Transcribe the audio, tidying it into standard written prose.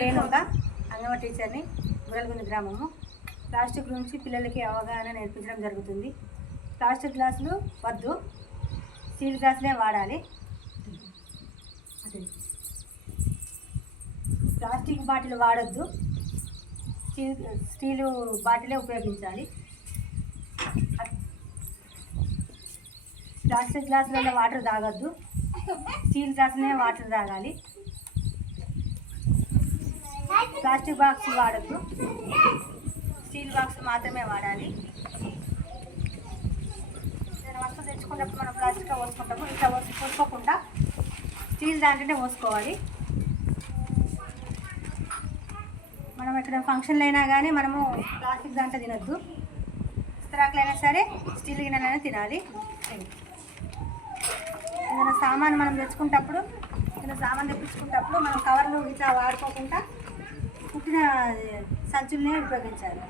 నేను ఒక అంగన్వాడీ టీచర్ని, గురల్గుంది గ్రామము. ప్లాస్టిక్ గురించి పిల్లలకి అవగాహన నేర్పించడం జరుగుతుంది. ప్లాస్టిక్ గ్లాసులు వద్దు, స్టీల్ గ్లాసులే వాడాలి. ప్లాస్టిక్ బాటిల్ వాడొద్దు, స్టీలు బాటిలే ఉపయోగించాలి. ప్లాస్టిక్ గ్లాసులలో వాటర్ తాగొద్దు, స్టీల్ గ్లాసులే వాటర్ తాగాలి. ప్లాస్టిక్ బాక్స్ వాడద్దు, స్టీల్ బాక్స్ మాత్రమే వాడాలి. ఏదైనా వస్తువు తెచ్చుకున్నప్పుడు మనం ప్లాస్టిక్లో పోసుకుంటాము, ఇట్లా పోసుకోకుండా స్టీల్ దాంట్లోనే పోసుకోవాలి. మనం ఎక్కడ ఫంక్షన్లు అయినా కానీ మనము ప్లాస్టిక్ దాంట్లో తినద్దు. ఇస్తరాకులైనా సరే స్టీల్ గిన్నెలైనా తినాలి. ఏదైనా సామాన్ మనం తెచ్చుకుంటప్పుడు మనం కవర్లు ఇట్లా వాడుకోకుండా పుట్టిన సంచులనే ఉపయోగించాలి.